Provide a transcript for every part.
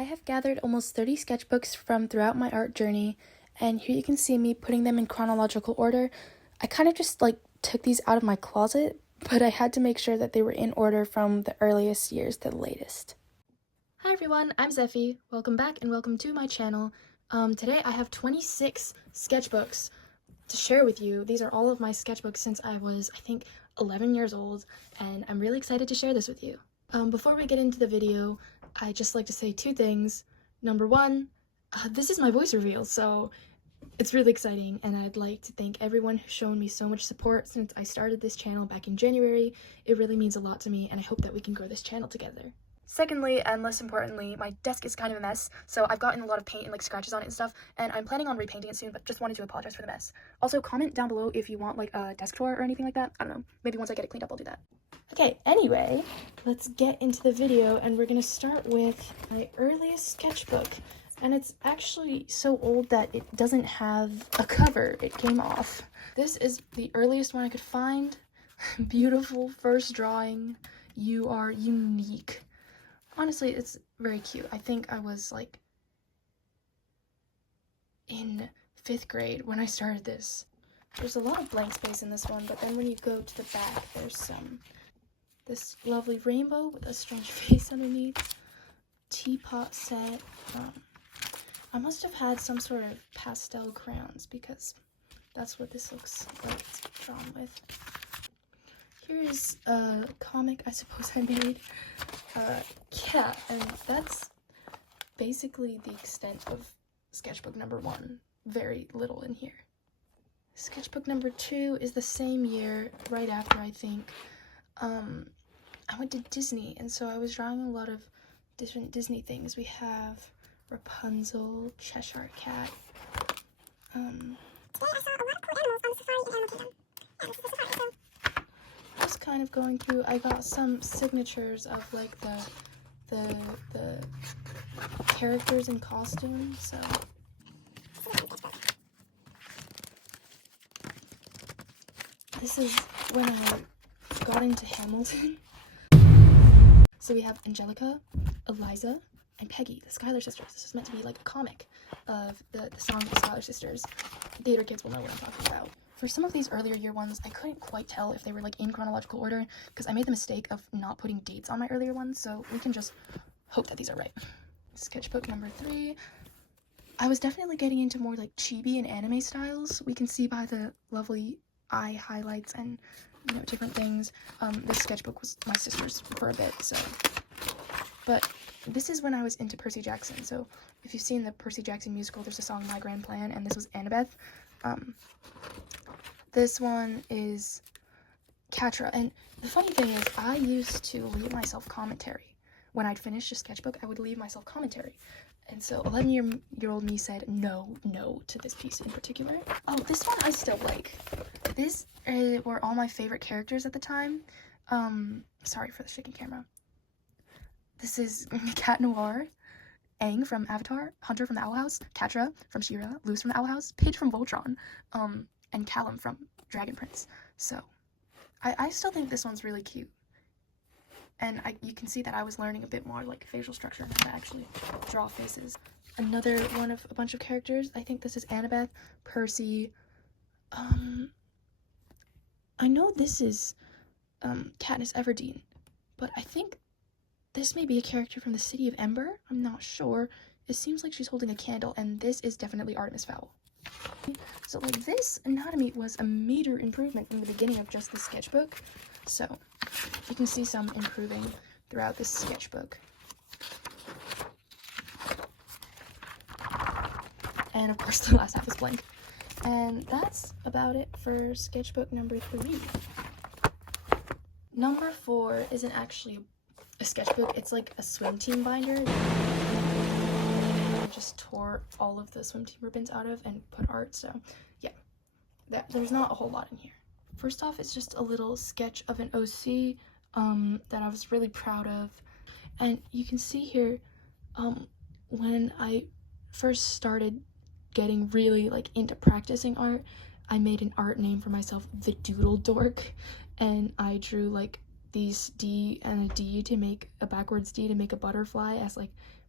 I have gathered almost 30 sketchbooks from throughout my art journey, and here you can see me putting them in chronological order. I kind of just took these out of my closet, but I had to make sure that they were in order from the earliest years to the latest. Hi everyone, I'm Zephy. Welcome back and welcome to my channel. Today I have 26 sketchbooks to share with you. These are all of my sketchbooks since I was, I think, 11 years old, and I'm really excited to share this with you. Before we get into the video, I'd just like to say two things. Number one, this is my voice reveal, so it's really exciting, and I'd like to thank everyone who's shown me so much support since I started this channel back in January. It really means a lot to me, and I hope that we can grow this channel together. Secondly, and less importantly, my desk is kind of a mess, so I've gotten a lot of paint and scratches on it and stuff, and I'm planning on repainting it soon, but just wanted to apologize for the mess. Also, comment down below if you want a desk tour or anything like that. I don't know, maybe once I get it cleaned up I'll do that. Okay, anyway, let's get into the video, and we're gonna start with my earliest sketchbook. And it's actually so old that it doesn't have a cover. It came off. This is the earliest one I could find. Beautiful first drawing. You are unique. Honestly, it's very cute. I think I was in 5th grade when I started this. There's a lot of blank space in this one, but then when you go to the back, there's this lovely rainbow with a strange face underneath. Teapot set. I must have had some sort of pastel crayons because that's what this looks like it's drawn with. Here is a comic I suppose I made. Yeah, and that's basically the extent of sketchbook number 1. Very little in here. Sketchbook number 2 is the same year, right after I think. I went to Disney, and so I was drawing a lot of different Disney things. We have Rapunzel, Cheshire Cat. Just kind of going through, I got some signatures of the characters in costume, so. This is when I got into Hamilton. So we have Angelica, Eliza, and Peggy, the Schuyler sisters. This is meant to be a comic of the song of the Schuyler sisters. Theater kids will know what I'm talking about. For some of these earlier year ones, I couldn't quite tell if they were in chronological order because I made the mistake of not putting dates on my earlier ones, so we can just hope that these are right. Sketchbook number 3. I was definitely getting into more chibi and anime styles. We can see by the lovely eye highlights and different things. This sketchbook was my sister's for a bit, so. But this is when I was into Percy Jackson. So if you've seen the Percy Jackson musical, there's a song My Grand Plan, and this was Annabeth. This one is Catra, and the funny thing is I used to leave myself commentary. When I'd finish a sketchbook, I would leave myself commentary. And so 11-year-old me said no to this piece in particular. Oh, this one I still like. These were all my favorite characters at the time. Sorry for the shaking camera. This is Cat Noir, Aang from Avatar, Hunter from the Owl House, Catra from She-Ra, Luz from the Owl House, Pidge from Voltron, and Callum from Dragon Prince. So, I still think this one's really cute. And you can see that I was learning a bit more facial structure and how to actually draw faces. Another one of a bunch of characters. I think this is Annabeth, Percy. I know this is Katniss Everdeen, but I think this may be a character from the City of Ember. I'm not sure. It seems like she's holding a candle, and this is definitely Artemis Fowl. So this anatomy was a major improvement from the beginning of just the sketchbook. So you can see some improving throughout this sketchbook. And of course the last half is blank. And that's about it for sketchbook number 3. Number 4 isn't actually a sketchbook, it's a swim team binder. I just tore all of the swim team ribbons out of and put art, so yeah, there's not a whole lot in here. First off, it's just a little sketch of an OC that I was really proud of. And you can see here, when I first started getting really into practicing art, I made an art name for myself, the Doodle Dork, and I drew these D and a D to make a backwards D to make a butterfly as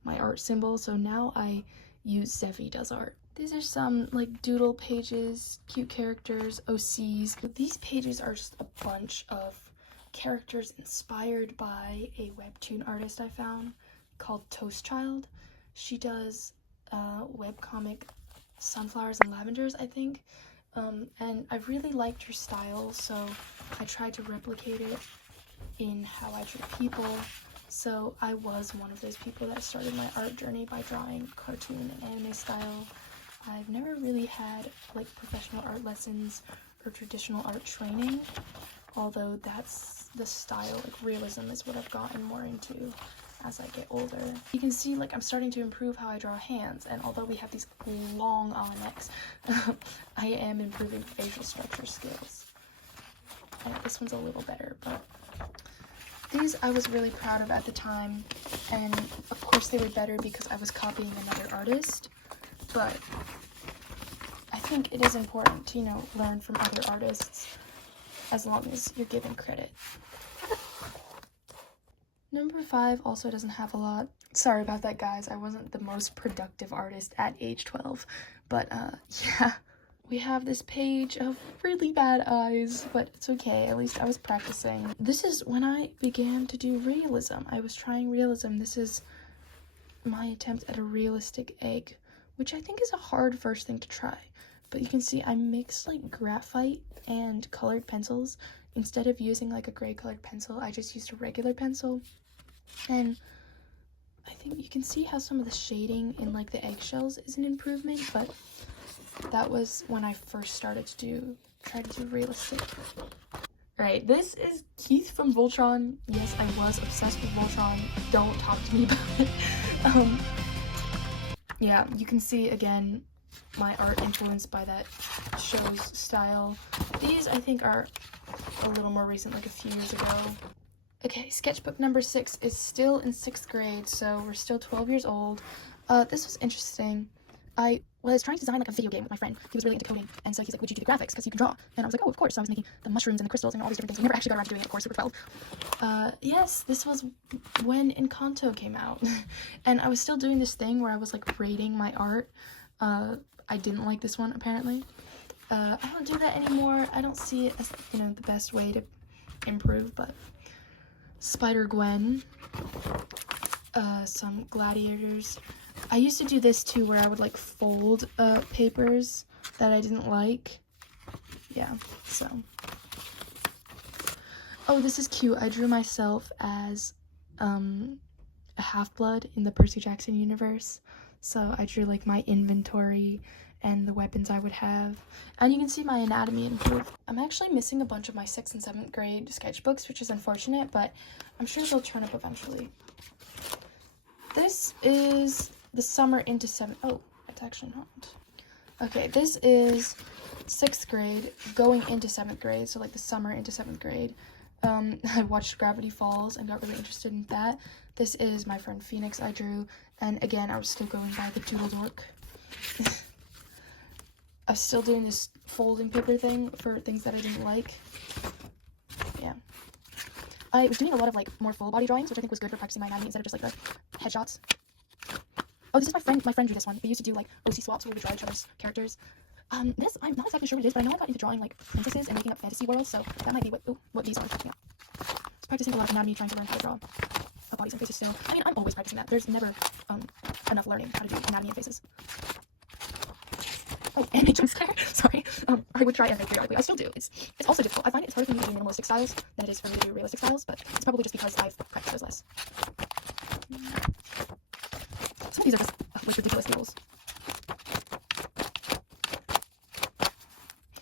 my art symbol, so now I use Zevi Does Art. These are some like doodle pages, cute characters, OCs. These pages are just a bunch of characters inspired by a webtoon artist I found called Toast Child. She does webcomic Sunflowers and Lavenders, I think. And I really liked her style, so I tried to replicate it in how I drew people. So I was one of those people that started my art journey by drawing cartoon and anime style. I've never really had like professional art lessons or traditional art training, although that's the style, like realism is what I've gotten more into as I get older. You can see like I'm starting to improve how I draw hands, and although we have these long necks, I am improving facial structure skills. And this one's a little better, but these I was really proud of at the time, and of course they were better because I was copying another artist, but I think it is important to, you know, learn from other artists as long as you're given credit. Number 5 also doesn't have a lot. Sorry about that, guys. I wasn't the most productive artist at age 12, but yeah. We have this page of really bad eyes, but it's okay. At least I was practicing. This is when I began to do realism. I was trying realism. This is my attempt at a realistic egg, which I think is a hard first thing to try. But you can see I mixed like graphite and colored pencils. Instead of using like a gray colored pencil, I just used a regular pencil. And I think you can see how some of the shading in like the eggshells is an improvement, but that was when I first started to try to do realistic. Right, this is Keith from Voltron. Yes, I was obsessed with Voltron. Don't talk to me about it. Yeah, you can see again my art influenced by that show's style. These I think are a little more recent, like a few years ago. Okay, sketchbook number 6 is still in 6th grade, so we're still 12 years old. This was interesting. I was trying to design like a video game with my friend. He was really into coding, and so he's like, would you do the graphics because you can draw? And I was like, oh, of course. So I was making the mushrooms and the crystals and all these different things. We never actually got around to doing it, of course, we were 12. Yes, this was when Encanto came out. And I was still doing this thing where I was like rating my art. I didn't like this one, apparently. I don't do that anymore. I don't see it as, you know, the best way to improve, but Spider-Gwen, some gladiators. I used to do this too, where I would like fold papers that I didn't like. Yeah, so. Oh, this is cute. I drew myself as a half-blood in the Percy Jackson universe. So I drew like my inventory and the weapons I would have. And you can see my anatomy improve. I'm actually missing a bunch of my 6th and 7th grade sketchbooks, which is unfortunate, but I'm sure they'll turn up eventually. This is the summer into 7th. Oh, it's actually not. Okay, this is 6th grade going into 7th grade, so like the summer into 7th grade. I watched Gravity Falls and got really interested in that. This is my friend Phoenix I drew, and again, I was still going by the Doodle Dork. I was still doing this folding paper thing for things that I didn't like. Yeah. I was doing a lot of like more full body drawings, which I think was good for practicing my anatomy instead of just like the headshots. Oh, this is my friend drew this one. We used to do like OC swaps where we would draw each other's characters. This, I'm not exactly sure what it is, but I know I got into drawing like princesses and making up fantasy worlds, so that might be what these are. Yeah. I was practicing a lot of anatomy, trying to learn how to draw bodies and faces still. I mean, I'm always practicing that. There's never enough learning how to do anatomy and faces. Oh, anime jump scare. Sorry. I would try anime periodically. I still do. It's also difficult. I find it's harder for me to do minimalistic styles than it is for me to do realistic styles, but it's probably just because I've practiced those less. Some of these are just like ridiculous doodles.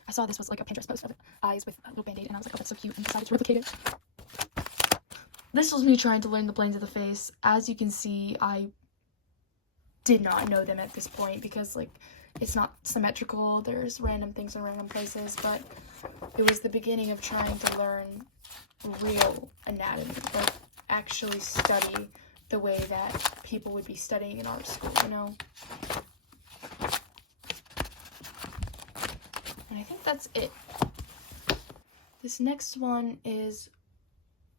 I saw this was like a Pinterest post of eyes with a little band-aid, and I was like, oh, that's so cute, and decided to replicate it. This was me trying to learn the planes of the face. As you can see, I did not know them at this point because like it's not symmetrical. There's random things in random places, but it was the beginning of trying to learn real anatomy, like actually study the way that people would be studying in art school, you know? And I think that's it. This next one is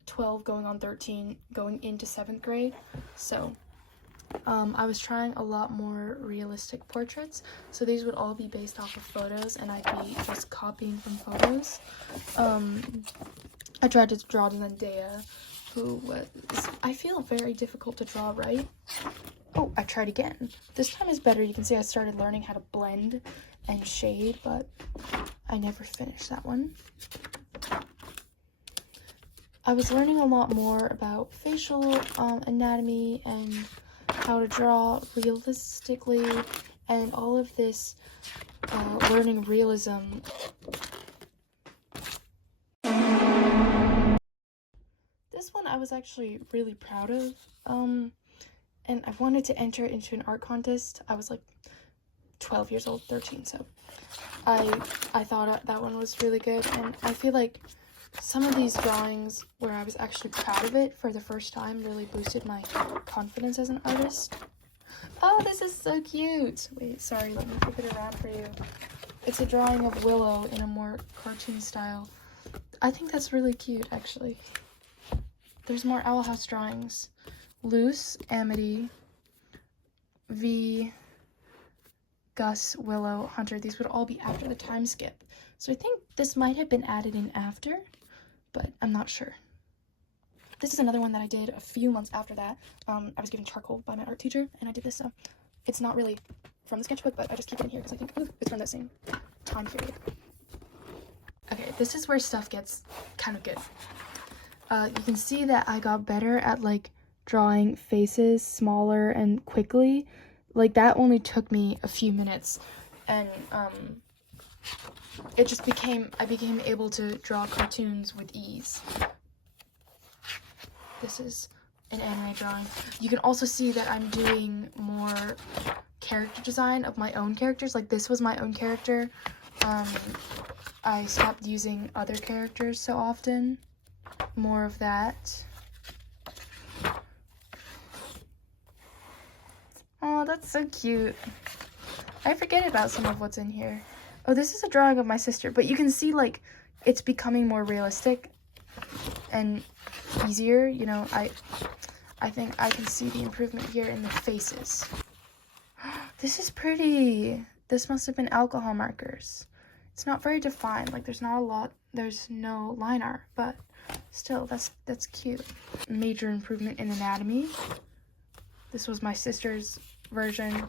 12 going on 13, going into 7th grade. So I was trying a lot more realistic portraits, so these would all be based off of photos, and I'd be just copying from photos. I tried to draw Zendaya, who was, I feel, very difficult to draw, right? Oh, I tried again. This time is better. You can see I started learning how to blend and shade, but I never finished that one. I was learning a lot more about facial anatomy and how to draw realistically, and all of this learning realism. This one I was actually really proud of, and I wanted to enter into an art contest. I was like 12 years old, 13, so I thought that one was really good, and I feel like some of these drawings where I was actually proud of it for the first time really boosted my confidence as an artist. Oh, this is so cute! Wait, sorry, let me flip it around for you. It's a drawing of Willow in a more cartoon style. I think that's really cute, actually. There's more Owl House drawings. Luce, Amity, V, Gus, Willow, Hunter. These would all be after the time skip. So I think this might have been added in after, but I'm not sure. This is another one that I did a few months after that. I was given charcoal by my art teacher, and I did this, so it's not really from the sketchbook, but I just keep it in here because I think, ooh, it's from that same time period. Okay, this is where stuff gets kind of good. You can see that I got better at, like, drawing faces smaller and quickly. Like, that only took me a few minutes, and it just I became able to draw cartoons with ease. This is an anime drawing. You can also see that I'm doing more character design of my own characters. Like, this was my own character. I stopped using other characters so often. More of that. Oh, that's so cute. I forget about some of what's in here. Oh, this is a drawing of my sister, but you can see, like, it's becoming more realistic and easier. You know, I think I can see the improvement here in the faces. This is pretty. This must have been alcohol markers. It's not very defined. Like, there's no line art, but still, that's cute. Major improvement in anatomy. This was my sister's version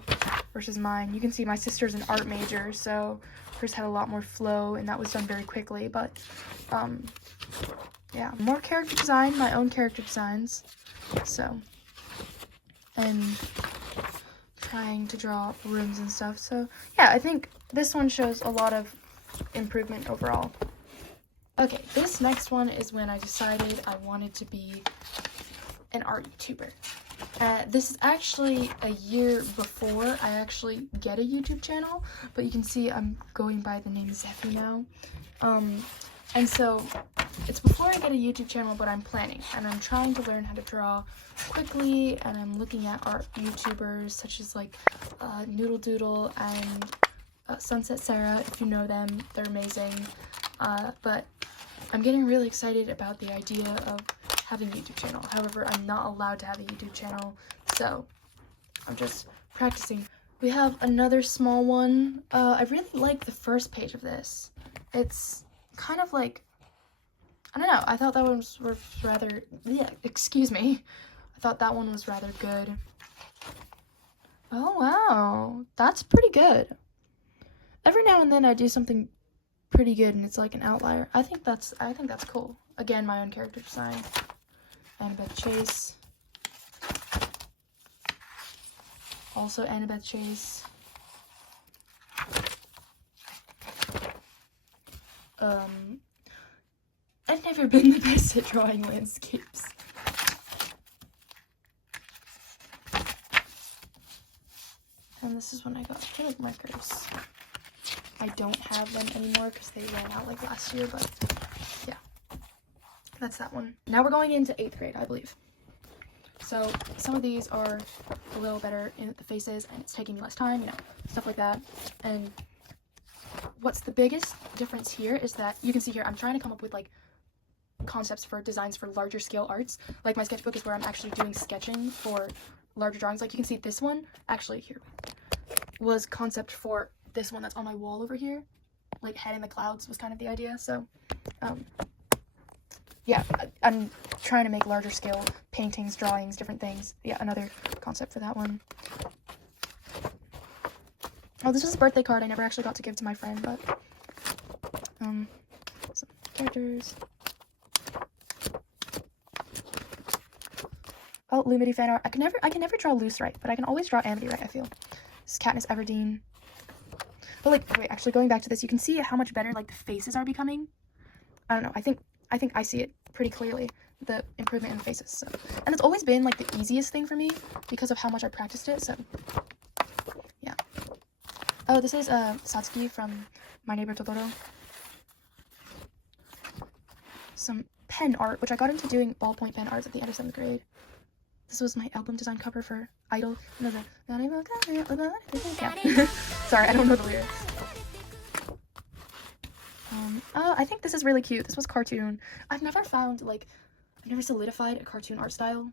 versus mine. You can see my sister's an art major, so hers had a lot more flow, and that was done very quickly, but yeah, more character design, my own character designs, so, and trying to draw rooms and stuff. So yeah, I think this one shows a lot of improvement overall. Okay, this next one is when I decided I wanted to be an art YouTuber. This is actually a year before I actually get a YouTube channel, but you can see I'm going by the name Zeffy now. And so it's before I get a YouTube channel, but I'm planning, and I'm trying to learn how to draw quickly, and I'm looking at art YouTubers such as like Noodle Doodle and Sunset Sarah. If you know them, they're amazing. But I'm getting really excited about the idea of having a YouTube channel. However, I'm not allowed to have a YouTube channel, so I'm just practicing. We have another small one. I really like the first page of this. It's kind of like, I don't know, I thought that one was rather, yeah, excuse me. I thought that one was rather good. Oh wow, that's pretty good. Every now and then I do something pretty good and it's like an outlier. I think that's cool. Again, my own character design. Annabeth Chase. Also Annabeth Chase. I've never been the best at drawing landscapes. And this is when I got acrylic markers. I don't have them anymore because they ran out like last year, but yeah. That's that one. Now we're going into 8th grade, I believe. So some of these are a little better in the faces, and it's taking me less time, you know, stuff like that. And what's the biggest difference here is that you can see here I'm trying to come up with like concepts for designs for larger scale arts. Like my sketchbook is where I'm actually doing sketching for larger drawings. Like you can see this one, actually here, was concept for this one that's on my wall over here. Like head in the clouds was kind of the idea. So yeah, I'm trying to make larger scale paintings, drawings, different things. Yeah, another concept for that one. Oh, this was a birthday card I never actually got to give to my friend, but some characters. Oh, Lumity fan art. I can never draw loose right, but I can always draw Amity right, I feel. This is Katniss Everdeen. But like, wait, actually going back to this, you can see how much better like the faces are becoming. I don't know, I think I see it pretty clearly, the improvement in the faces. So. And it's always been like the easiest thing for me because of how much I practiced it, so yeah. Oh, this is Satsuki from My Neighbor Totoro. Some pen art, which I got into doing ballpoint pen arts at the end of 7th grade. This was my album design cover for Idol. Yeah. Sorry, I don't know the lyrics. Oh, I think this is really cute. This was cartoon. I've never solidified a cartoon art style.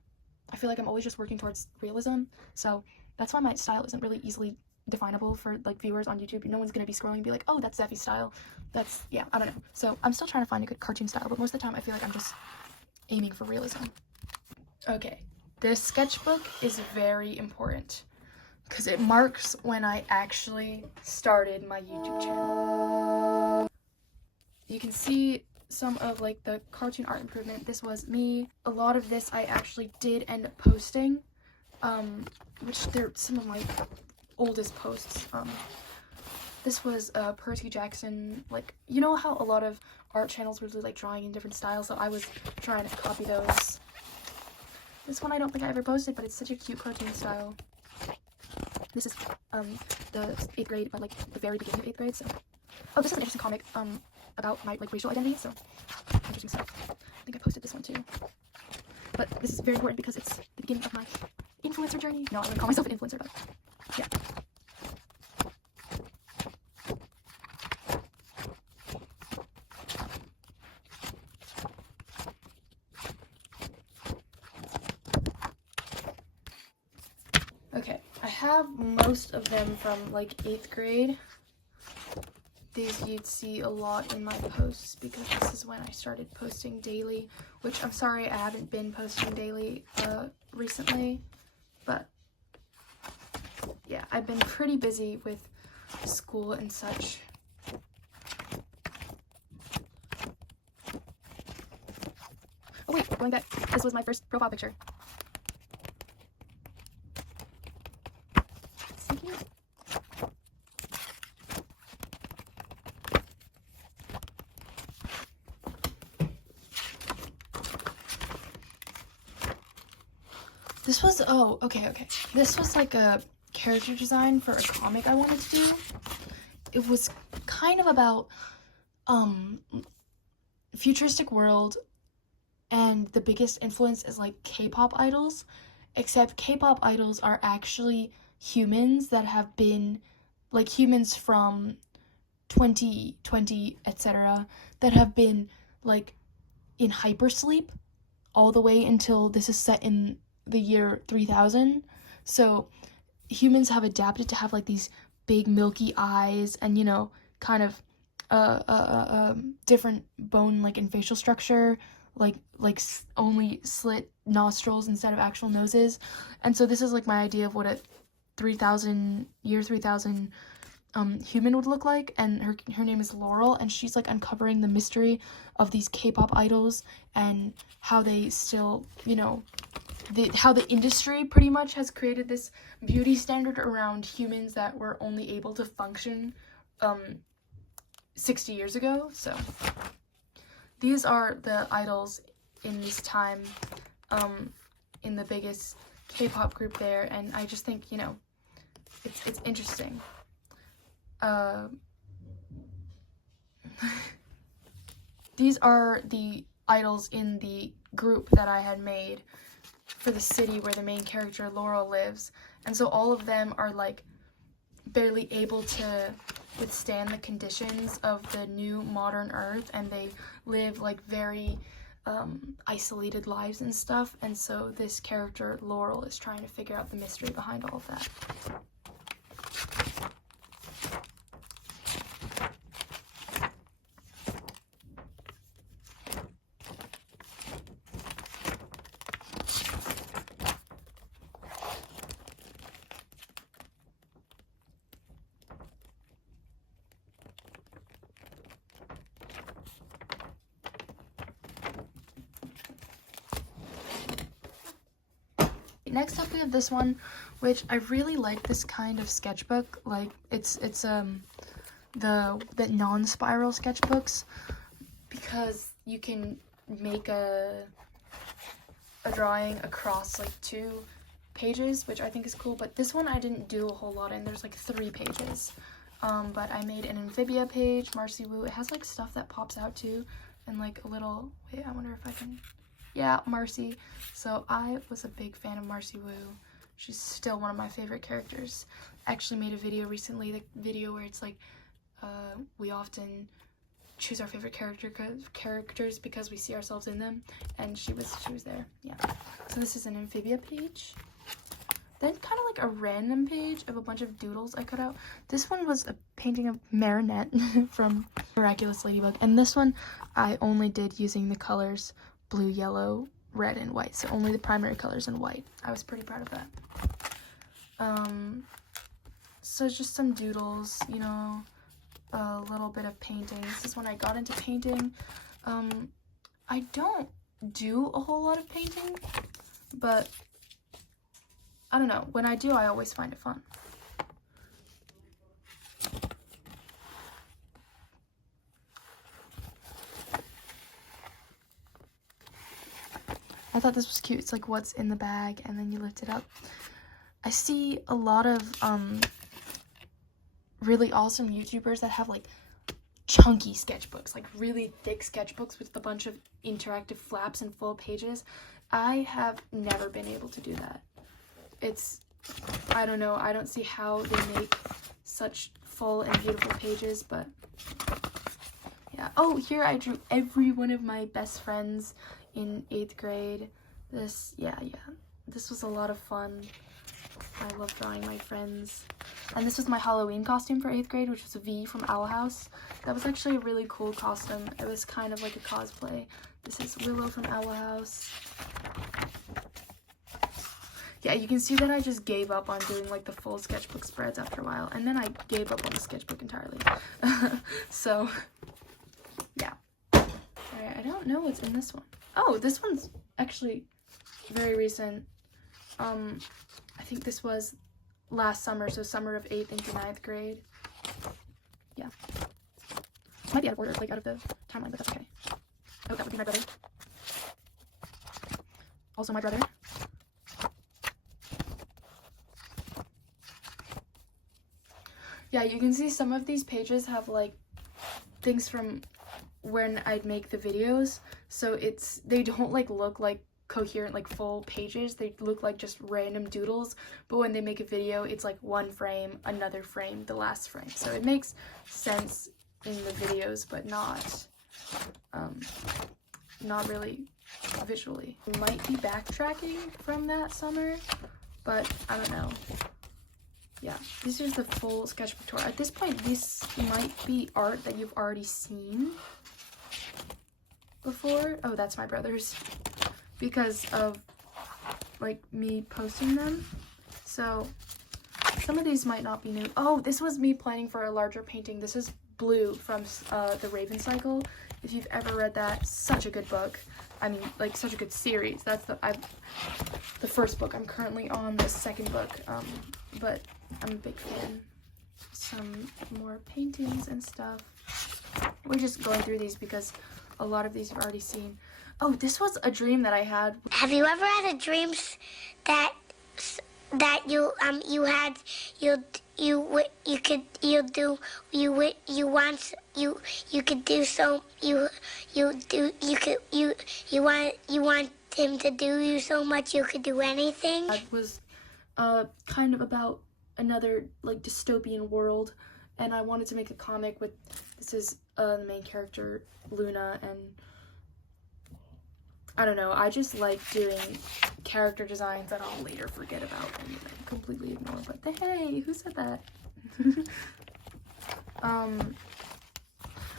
I feel like I'm always just working towards realism, so that's why my style isn't really easily definable for like viewers on YouTube. No one's gonna be scrolling and be like, oh, that's Zeffy's style. That's, yeah, I don't know. So I'm still trying to find a good cartoon style, but most of the time I feel like I'm just aiming for realism. Okay, this sketchbook is very important because it marks when I actually started my YouTube channel. You can see some of like the cartoon art improvement. This was me. A lot of this I actually did end up posting, which they're some of my oldest posts. This was Percy Jackson. Like, you know how a lot of art channels were really like drawing in different styles, so I was trying to copy those. This one I don't think I ever posted, but it's such a cute cartoon style. This is the 8th grade, but like the very beginning of 8th grade. So, oh, this is an interesting comic about my like racial identity. So interesting stuff. I think I posted this one too. But this is very important because it's the beginning of my influencer journey. No, I wouldn't call myself an influencer, but yeah. Okay, I have most of them from like 8th grade. These you'd see a lot in my posts because this is when I started posting daily, which I'm sorry I haven't been posting daily recently, but yeah, I've been pretty busy with school and such. Oh wait, going back, this was my first profile picture. This was, oh, okay. This was like a character design for a comic I wanted to do. It was kind of about, futuristic world, and the biggest influence is like K-pop idols, except K-pop idols are actually humans that have been, like humans from 2020, etc., that have been like in hypersleep all the way until this is set in the year 3000. So humans have adapted to have like these big milky eyes and, you know, kind of different bone like and facial structure, like only slit nostrils instead of actual noses. And so this is like my idea of what a 3000 human would look like, and her name is Laurel, and she's like uncovering the mystery of these K-pop idols and how they still, you know, how the industry pretty much has created this beauty standard around humans that were only able to function 60 years ago. So these are the idols in this time, in the biggest K-pop group there, and I just think, you know, it's interesting. These are the idols in the group that I had made for the city where the main character Laurel lives, and so all of them are like barely able to withstand the conditions of the new modern earth, and they live like very isolated lives and stuff, and so this character Laurel is trying to figure out the mystery behind all of that. Next up we have this one, which I really like this kind of sketchbook. Like it's the non-spiral sketchbooks, because you can make a drawing across like 2 pages, which I think is cool. But this one I didn't do a whole lot in. There's like 3 pages. But I made an Amphibia page, Marcy Wu. It has like stuff that pops out too, and like a little, wait, I wonder if I can, yeah, Marcy. So I was a big fan of Marcy Wu. She's still one of my favorite characters. I actually made a video recently, the video where it's like, we often choose our favorite characters because we see ourselves in them, and she was there, yeah. So this is an Amphibia page. Then kind of like a random page of a bunch of doodles I cut out. This one was a painting of Marinette from Miraculous Ladybug, and this one I only did using the colors blue, yellow, red, and white. So only the primary colors in white. I was pretty proud of that. So just some doodles, you know, a little bit of painting. This is when I got into painting. I don't do a whole lot of painting, but I don't know. When I do, I always find it fun. I thought this was cute. It's like what's in the bag, and then you lift it up. I see a lot of really awesome YouTubers that have like chunky sketchbooks, like really thick sketchbooks with a bunch of interactive flaps and full pages. I have never been able to do that. I don't know, I don't see how they make such full and beautiful pages, but yeah. Oh, here I drew every one of my best friends in 8th grade. This was a lot of fun. I love drawing my friends. And this was my Halloween costume for 8th grade, which was a V from Owl House. That was actually a really cool costume. It was kind of like a cosplay. This is Willow from Owl House. Yeah, you can see that I just gave up on doing like the full sketchbook spreads after a while, and then I gave up on the sketchbook entirely. So yeah. Alright, I don't know what's in this one. Oh, this one's actually very recent. I think this was last summer, so summer of 8th into 9th grade. Yeah. Might be out of order, like out of the timeline, but that's okay. Oh, that would be my brother. Also my brother. Yeah, you can see some of these pages have like things from when I'd make the videos, so they don't like look like coherent like full pages. They look like just random doodles, but when they make a video, it's like one frame, another frame, the last frame. So it makes sense in the videos, but not really visually. Might be backtracking from that summer, but I don't know. Yeah, this is the full sketchbook tour. At this point, this might be art that you've already seen before. Oh, that's my brother's, because of like me posting them. So some of these might not be new. Oh, this was me planning for a larger painting. This is Blue from the Raven Cycle. If you've ever read that, such a good book. I mean, like such a good series. That's the first book. I'm currently on the second book, but I'm a big fan. Some more paintings and stuff. We're just going through these because a lot of these you've already seen. Oh, this was a dream that I had. Have you ever had a dream that you want him to do you so much you could do anything? It was kind of about another like dystopian world, and I wanted to make a comic with, this is the main character Luna, and I don't know, I just like doing character designs that I'll later forget about and like, completely ignore. But hey, who said that?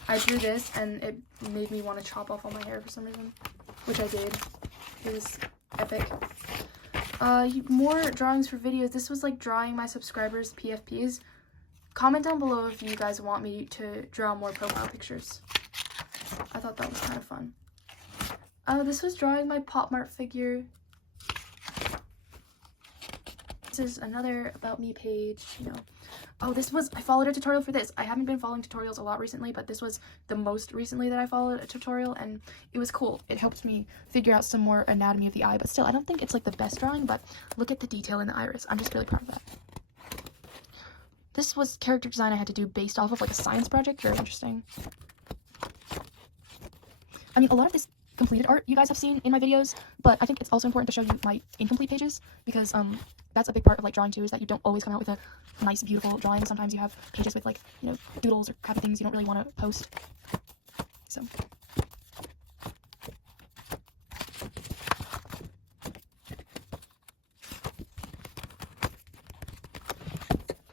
I drew this and it made me want to chop off all my hair for some reason, which I did. It was epic. More drawings for videos. This was like drawing my subscribers' PFPs. Comment down below if you guys want me to draw more profile pictures. I thought that was kind of fun. This was drawing my Pop Mart figure. This is another About Me page, you know. Oh, I followed a tutorial for this. I haven't been following tutorials a lot recently, but this was the most recently that I followed a tutorial, and it was cool. It helped me figure out some more anatomy of the eye, but still, I don't think it's like the best drawing, but look at the detail in the iris. I'm just really proud of that. This was character design I had to do based off of like a science project. Very interesting. I mean, a lot of this completed art you guys have seen in my videos, but I think it's also important to show you my incomplete pages, because that's a big part of like drawing too, is that you don't always come out with a nice beautiful drawing. Sometimes you have pages with like, you know, doodles or crappy things you don't really want to post. So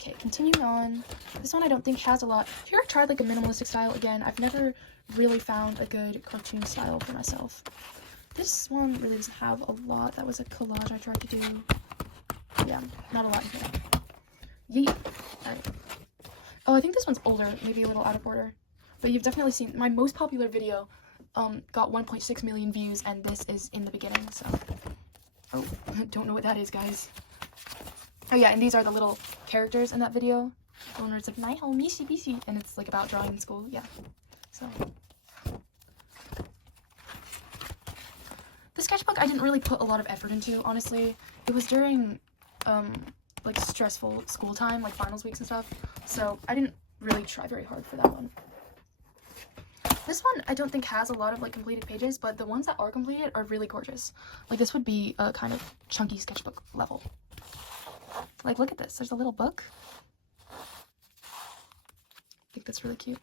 okay, continuing on. This one I don't think has a lot. Here I tried like a minimalistic style again. I've never really found a good cartoon style for myself. This one really doesn't have a lot. That was a collage I tried to do. Yeah, not a lot in here. Yeet. Alright. Oh, I think this one's older, maybe a little out of order. But you've definitely seen my most popular video got 1.6 million views, and this is in the beginning, so. Oh, don't know what that is, guys. Oh yeah, and these are the little characters in that video. The one where it's like, my home, Mishi Bishi, and it's like about drawing in school, yeah. So. The sketchbook I didn't really put a lot of effort into, honestly. It was during like stressful school time, like finals weeks and stuff, so I didn't really try very hard for that one. This one I don't think has a lot of like completed pages, but the ones that are completed are really gorgeous. Like this would be a kind of chunky sketchbook level. Like look at this, there's a little book. I think that's really cute.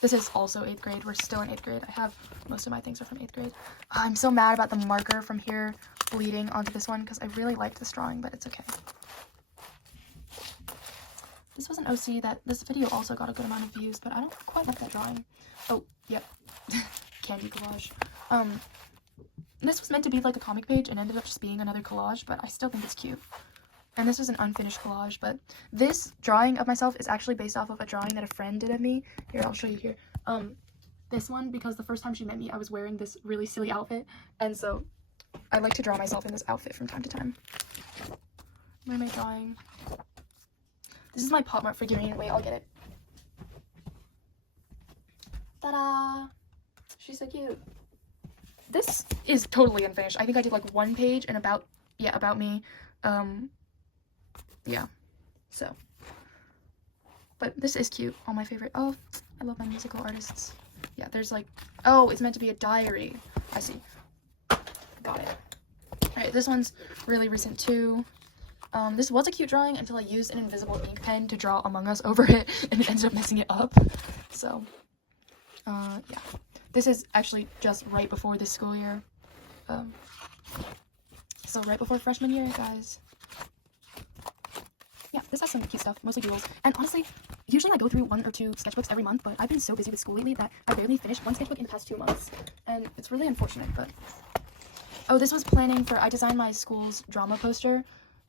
This is also 8th grade. We're still in 8th grade. I have most of my things are from 8th grade. I'm so mad about the marker from here bleeding onto this one because I really liked this drawing, but it's okay. This was an OC that this video also got a good amount of views, but I don't quite like that drawing. Oh, yep. Candy collage. This was meant to be like a comic page and ended up just being another collage, but I still think it's cute. And this is an unfinished collage, but this drawing of myself is actually based off of a drawing that a friend did of me. Here, I'll show you here. This one, because the first time she met me, I was wearing this really silly outfit, and so I like to draw myself in this outfit from time to time. Mermaid drawing. This is my Pop Mart figurine. Wait, I'll get it. Ta-da! She's so cute. This is totally unfinished. I think I did like one page and about me. Yeah, so, but this is cute. All my favorite. Oh, I love my musical artists. Yeah, there's like, oh, it's meant to be a diary. I see. Got it. Alright, this one's really recent too. This was a cute drawing until I used an invisible ink pen to draw Among Us over it, and it ended up messing it up. So, yeah. This is actually just right before this school year. So right before freshman year, guys. Yeah, this has some cute stuff, mostly doodles. And honestly, usually I go through 1 or 2 sketchbooks every month, but I've been so busy with school lately that I barely finished one sketchbook in the past 2 months. And it's really unfortunate, but... Oh, this was planning for... I designed my school's drama poster.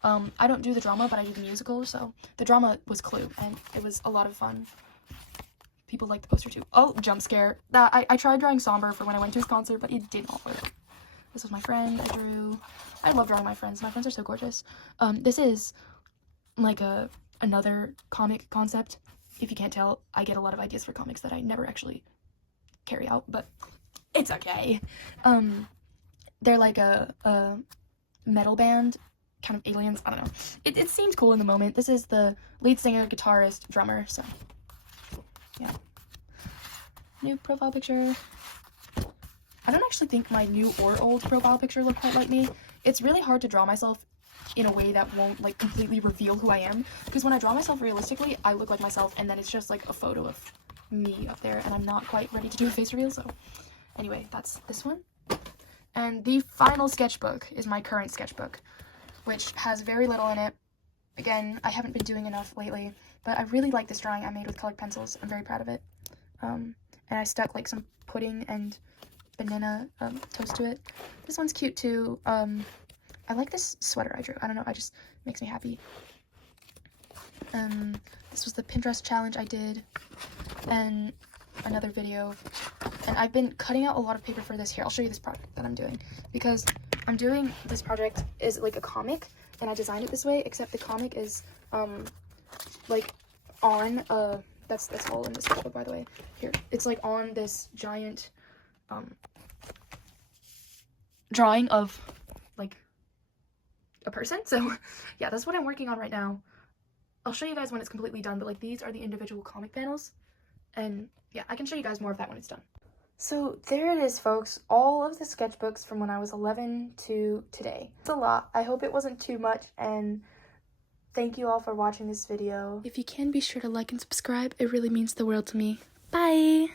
I don't do the drama, but I do the musical, so the drama was Clue, and it was a lot of fun. People liked the poster too. Oh, jump scare. I tried drawing somber for when I went to his concert, but it did not work. This was my friend I drew. I love drawing my friends. My friends are so gorgeous. This is like another comic concept. If you can't tell, I get a lot of ideas for comics that I never actually carry out, but it's okay. They're like a metal band, kind of aliens. I don't know. It seemed cool in the moment. This is the lead singer, guitarist, drummer, so yeah. New profile picture. I don't actually think my new or old profile picture look quite like me. It's really hard to draw myself in a way that won't like completely reveal who I am, because when I draw myself realistically, I look like myself, and then it's just like a photo of me up there, and I'm not quite ready to do a face reveal, so Anyway, that's this one. And the final sketchbook is my current sketchbook, which has very little in it. Again, I haven't been doing enough lately, but I really like this drawing I made with colored pencils. I'm very proud of it. And I stuck like some pudding and banana toast to it. This one's cute too. I like this sweater I drew. I don't know, it just makes me happy. This was the Pinterest challenge I did, and another video. And I've been cutting out a lot of paper for this. Here, I'll show you this project that I'm doing, because I'm doing this project is like a comic, and I designed it this way, except the comic is like on that's all in this sketchbook, by the way. Here, it's like on this giant drawing of like a person. So yeah, that's what I'm working on right now. I'll show you guys when it's completely done, but like these are the individual comic panels, and yeah, I can show you guys more of that when it's done. So there it is, folks, all of the sketchbooks from when I was 11 to today. It's a lot. I hope it wasn't too much, and thank you all for watching this video. If you can, be sure to like and subscribe. It really means the world to me. Bye!